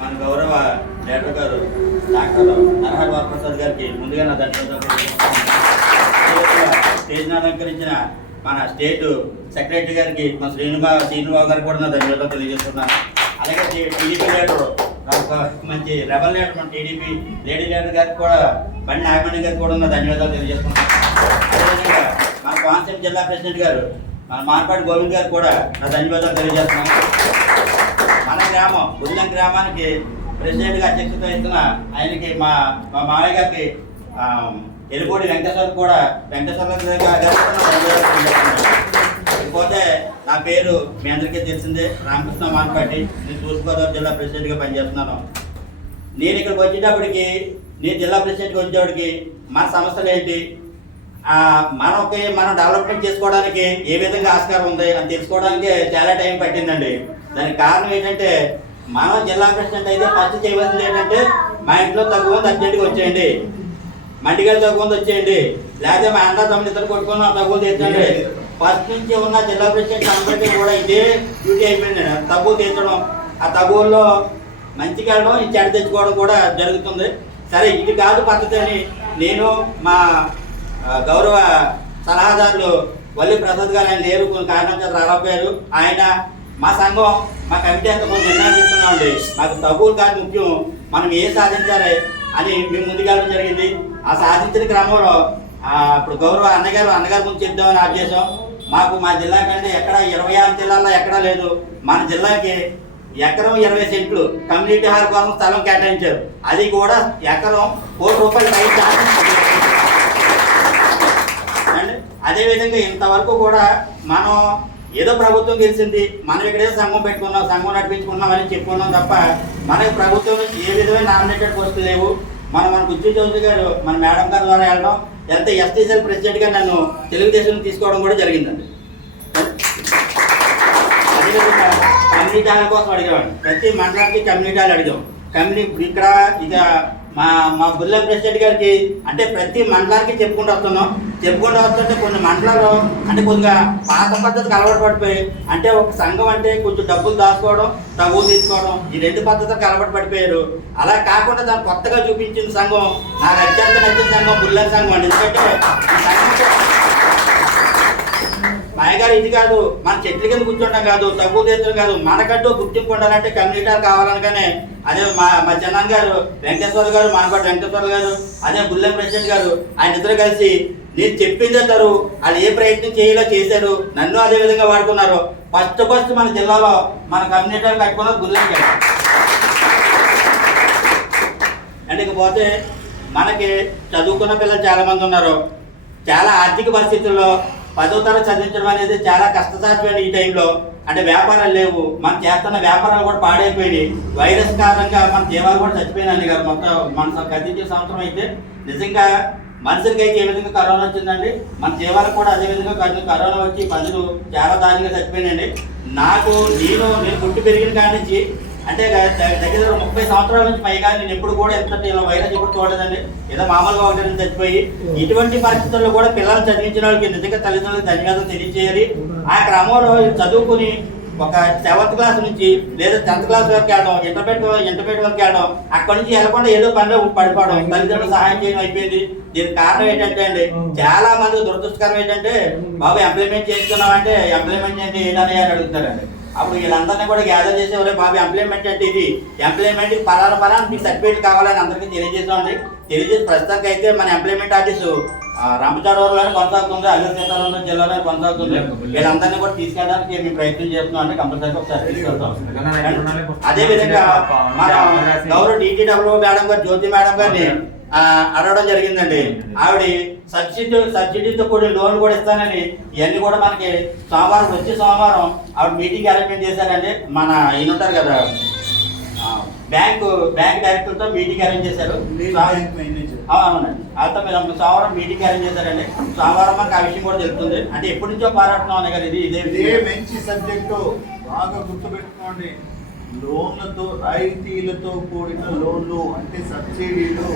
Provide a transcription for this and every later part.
మన గౌరవ డైరెక్టర్ గారు డాక్టర్ నరహరి వరప్రసాద్ గారికి ముందుగా నా ధన్యవాదాలు. స్టేజ్ అలంకరించిన మన స్టేట్ సెక్రటరీ గారికి మన శ్రీనుబాబు గారికి కూడా నా ధన్యవాదాలు తెలియజేస్తున్నాను. అలాగే టీడీపీ లీడర్ ఒక మంచి రెబల్ లీడర్ మన టీడీపీ లేడీ లీడర్ గారికి కూడా బండి నాగమణి గారికి కూడా నా ధన్యవాదాలు తెలియజేస్తున్నాను. అదేవిధంగా మన కోనసీమ జిల్లా ప్రెసిడెంట్ గారు మన మార్పాటి గోవింద్ గారికి కూడా నా ధన్యవాదాలు తెలియజేస్తున్నాను. మన గ్రామం బుల్లం గ్రామానికి ప్రెసిడెంట్గా అధ్యక్షత వహిస్తున్న ఆయనకి మా మామయ్య గారికి ఎలుపూడి వెంకటేశ్వర ఇకపోతే నా పేరు మీ అందరికీ తెలిసిందే, రామకృష్ణ మాన్పాటి. నేను తూర్పుగోదావరి జిల్లా ప్రెసిడెంట్గా పనిచేస్తున్నాను. నేను ఇక్కడికి వచ్చేటప్పటికి నేను జిల్లా ప్రెసిడెంట్గా వచ్చేటప్పటికి మన సమస్యలు ఏంటి, మనం డెవలప్మెంట్ చేసుకోవడానికి ఏ విధంగా ఆస్కారం ఉంది అని తెలుసుకోవడానికి చాలా టైం పట్టిందండి. దానికి కారణం ఏంటంటే మనం జిల్లా ప్రెసిడెంట్ అయితే ఫస్ట్ చేయవలసింది ఏంటంటే మా ఇంట్లో తగ్గుంది అర్జెంట్గా వచ్చేయండి, మండిగాలి తగ్గుంది వచ్చేయండి, లేకపోతే మా అన్న తమ్ముడు ఇద్దరు కొట్టుకుని తగ్గు తీర్చండి. ఫస్ట్ నుంచి ఉన్న జిల్లా ప్రెసిడెంట్ అందరికీ కూడా ఇదే డ్యూటీ అయిపోయింది, తగ్గు తీర్చడం. ఆ తగ్గుల్లో మంచిగా వెళ్ళడం ఈ చెడ తెచ్చుకోవడం కూడా జరుగుతుంది. సరే ఇది కాదు పద్ధతి అని నేను మా గౌరవ సలహాదారులు వల్లి ప్రసాద్ గారు ఆయన లేరు, కొన్ని కారణాల చేత రాకపోయారు. ఆయన మా సంఘం మా కమిటీ అంతా కొంచెం నిర్ణయం తీసుకున్నామండి, మాకు తగ్గులు కాదు ముఖ్యం, మనం ఏ సాధించాలి అని మేము ముందుకెళ్ళడం జరిగింది. ఆ సాధించిన క్రమంలో ఇప్పుడు గౌరవ అన్నగారు ముందు చెప్దామని ఆదేశం. మాకు మా జిల్లా కంటే ఎక్కడ 26 జిల్లాల్లో ఎక్కడా లేదు. మన జిల్లాకి ఎకరం 20 సెంట్లు కమ్యూనిటీ హాల్ కోసం స్థలం కేటాయించారు. అది కూడా ఎకరం ₹1 పైన. అండ్ అదేవిధంగా ఇంతవరకు కూడా మనం ఏదో ప్రభుత్వం గెలిచింది, మనం ఇక్కడే సంఘం పెట్టుకున్నాం, సంఘం నడిపించుకున్నాం అని చెప్పుకున్నాం తప్ప మనకి ప్రభుత్వం ఏ విధమైన నామినేటెడ్ పోస్టులు లేవు. మన గుజ్జు చౌదరి గారు మన మేడం గారి ద్వారా వెళ్ళడం, ఎంత ఎస్టీసీఎల్ ప్రెసిడెంట్గా నన్ను తెలుగుదేశం తీసుకోవడం కూడా జరిగిందండి. అదేవిధంగా కమ్యూనిటీ హాల్ కోసం అడిగామండి, ప్రతి మండలానికి కమ్యూనిటీ హాల్ అడిగాం. ఇక్కడ ఇక మా బుల్లం ప్రెసిడెంట్ గారికి అంటే ప్రతి మండలానికి చెప్పుకుంటూ వస్తుంటే కొన్ని మండలాలు అంటే కొద్దిగా పాత పద్ధతికి అలవాటు పడిపోయి, అంటే ఒక సంఘం అంటే కొంచెం డబ్బులు దాచుకోవడం, తగ్గు తీసుకోవడం, ఈ 2 పద్ధతులకు అలవాటు పడిపోయారు. అలా కాకుండా దాన్ని కొత్తగా చూపించిన సంఘం, నాకు అత్యంత నచ్చిన సంఘం బుల్లం సంఘం అండి. ఎందుకంటే మాయగారు ఇది కాదు, మన చెట్ల కింద కూర్చోవడం కాదు, తగ్గు తీర్చడం కాదు, మనకంటూ గుర్తింపు ఉండాలంటే కమ్యూనిటీ కావాలనగానే అదే మా చిన్నాన్న గారు వెంకటేశ్వర గారు, మానపాటి వెంకటేశ్వర గారు, అదే బుల్లం ప్రెసిడెంట్ గారు, ఆయన ఇద్దరు కలిసి నేను చెప్పిందే తరు వాళ్ళు ఏ ప్రయత్నం చేయాలో చేశారు, నన్ను అదే విధంగా వాడుకున్నారు. ఫస్ట్ మన జిల్లాలో మన కమ్యూనిటీ కట్టుకున్నారు బుల్లం గారు. అండ్ ఇకపోతే మనకి చదువుకున్న పిల్లలు చాలామంది ఉన్నారు. చాలా ఆర్థిక పరిస్థితుల్లో 10వ తరగతి చదివించడం అనేది చాలా కష్టసాధ్యమైన ఈ టైంలో. అంటే వ్యాపారాలు లేవు, మనం చేస్తున్న వ్యాపారాలు కూడా పాడైపోయినాయి. వైరస్ కారణంగా మన జీవాలు కూడా చచ్చిపోయినాయి కదా. మొత్తం మన గతించే సంవత్సరం అయితే నిజంగా మనుషులకి అయితే ఏ విధంగా కరోనా వచ్చిందండి, మన జీవాలకు కూడా అదే విధంగా కరోనా వచ్చి ప్రజలు చాలా దారుణంగా చచ్చిపోయినాయండి. నేను పుట్టి పెరిగిన కాడి నుంచి అంటే దగ్గర 30 సంవత్సరాల నుంచి పైగా నేను ఎప్పుడు కూడా ఎంతటి ఇలా వైరస్ ఎప్పుడు చూడలేదండి. ఏదో మామూలుగా ఒకటి చచ్చిపోయి ఇటువంటి పరిస్థితుల్లో కూడా పిల్లలు చదివించిన వాళ్ళకి నిజంగా తల్లిదండ్రులకు ధన్యవాదాలు తెలియజేయాలి. ఆ క్రమంలో చదువుకుని ఒక 7th క్లాస్ నుంచి లేదా 10th క్లాస్ వరకు వెళ్ళడం, ఇంటర్మీడియట్ వరకు వెళ్ళడం, అక్కడి నుంచి వెళ్ళకుండా ఏదో పనిలో పడిపోవడం, తల్లిదండ్రులు సహాయం చేయడం అయిపోయింది. దీనికి కారణం ఏంటంటే అండి, చాలా మంది దురదృష్టకరం ఏంటంటే, బాబు ఎంప్లాయ్మెంట్ చేస్తున్నామంటే ఎంప్లాయ్మెంట్ ఏంటి ఏదని అడుగుతారండి. అప్పుడు వీళ్ళందరినీ కూడా గ్యాదర్ చేసేవారే, బాబు ఎంప్లాయ్మెంట్ అంటే ఇది, ఎంప్లాయ్మెంట్ పరాన మీకు సర్టిఫికేట్ కావాలని అందరికీ తెలియజేసామండి. ప్రస్తుతానికి అయితే మన ఎంప్లాయ్మెంట్ ఆఫీసు రంపచోడవరంలోనే కొనసాగుతుంది, అల్లూరు జిల్లాలో కొనసాగుతుంది. వీళ్ళందరినీ కూడా తీసుకెళ్ళడానికి మేము ప్రయత్నం చేస్తున్నాం అంటే కంపల్సరీగా ఒకసారి తీసుకెళ్తాం. అదేవిధంగా మన గౌరవ DTW మేడం గారు, జ్యోతి మేడం గారిని అడగడం జరిగిందండి. ఆవిడ సబ్సిడీతో కూడిన లోన్ కూడా ఇస్తానని ఇవన్నీ కూడా మనకి వచ్చే సోమవారం ఆవిడ మీటింగ్ అరేంజ్మెంట్ చేశారండి. మన ఈయన ఉంటారు కదా బ్యాంక్ డైరెక్టర్తో మీటింగ్ అరేంజ్ చేశారు. అవునండి, వాళ్ళతో మీరు సోమవారం మీటింగ్ అరేంజ్ చేశారండి. సోమవారం మనకు ఆ విషయం కూడా తెలుస్తుంది. అంటే ఎప్పటి నుంచో పారాడుతున్నాం అనే కదా, ఇదే మంచి సబ్జెక్టు బాగా గుర్తుపెట్టుకోండి. లోన్లతో రాయితీలతో కూడిన లోన్లు అంటే సబ్సిడీలు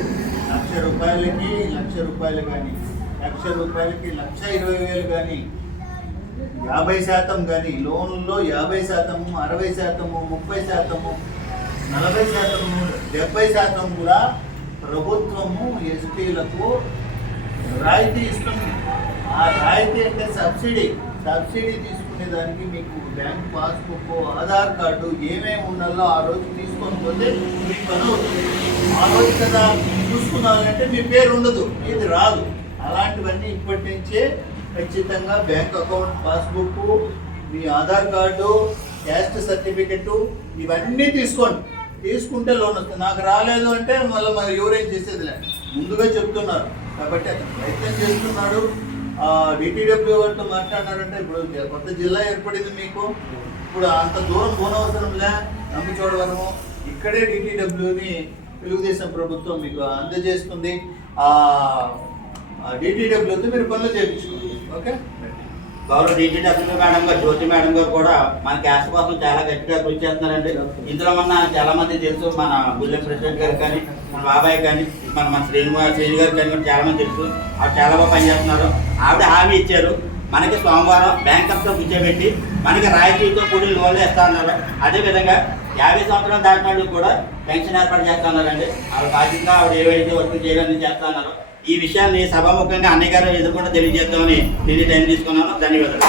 ₹1,00,000కి ₹1,00,000 కానీ, ₹1,00,000కి ₹1,20,000 కానీ, 50% కానీ, లోన్లో 50%, 60%, 30%, 70% కూడా ప్రభుత్వము ఎస్టీలకు రాయితీ ఇస్తుంది. ఆ రాయితీ అంటే సబ్సిడీ తీసుకునే దానికి మీకు బ్యాంక్ పాస్బుక్, ఆధార్ కార్డు ఏమేమి ఉండాలో ఆ రోజు తీసుకొని పోతే మీ పని అవుతుంది. ఆ రోజు కదా చూసుకున్నారంటే మీ పేరు ఉండదు, ఇది రాదు. అలాంటివన్నీ ఇప్పటి నుంచే ఖచ్చితంగా బ్యాంక్ అకౌంట్ పాస్బుక్, మీ ఆధార్ కార్డు, క్యాస్ట్ సర్టిఫికెట్ ఇవన్నీ తీసుకోండి. తీసుకుంటే లోన్ వస్తుంది. నాకు రాలేదు అంటే మళ్ళీ మరి ఎవరేం చేసేదిలే, ముందుగా చెప్తున్నారు కాబట్టి అతను ప్రయత్నం చేస్తున్నాడు. డిటిడబ్ల్యూ వారితో మాట్లాడినారంటే ఇప్పుడు కొత్త జిల్లా ఏర్పడింది మీకు, ఇప్పుడు అంత దూరం పోనవసరంలే. రంపచోడవరము ఇక్కడే డిటిడబ్ల్యూని తెలుగుదేశం ప్రభుత్వం మీకు అందజేస్తుంది. డిటిడబ్ల్యూతో మీరు పనులు చేయించుకోండి. ఓకే. గౌరవ డిటిడబ్ల్యూ మేడం గారు, జ్యోతి మేడం గారు కూడా మన క్యాస్ట్ కోసం చాలా గట్టిగా కృషి చేస్తున్నారండి. ఇందులో చాలా మంది తెలుసు, మన బుల్లెం ప్రెసిడెంట్ గారు కానీ, మన బాబాయ్ కానీ, మన శ్రీను గారు కానీ మనకు చాలా మంది తెలుసు. ఆవిడ చాలా బాగా పనిచేస్తున్నారు. ఆవిడ హామీ ఇచ్చారు, మనకి సోమవారం బ్యాంకర్స్తో కూర్చోబెట్టి మనకి రాయితీతో కూడిన లోన్లు ఇస్తా ఉన్నారు. అదేవిధంగా 50 సంవత్సరాలు దాటిన వాళ్ళకి కూడా పెన్షన్ ఏర్పాటు చేస్తా ఉన్నారండి. ఆవిడ బాధ్యతగా ఆవిడ ఏవైతే వర్క్ చేయాలని చేస్తా ఉన్నారు. ఈ విషయాన్ని సభాముఖంగా అన్నయ్య గారు ఎదుర్కొంటూ తెలియజేద్దామని దీన్ని టైం తీసుకున్నాను. ధన్యవాదాలు.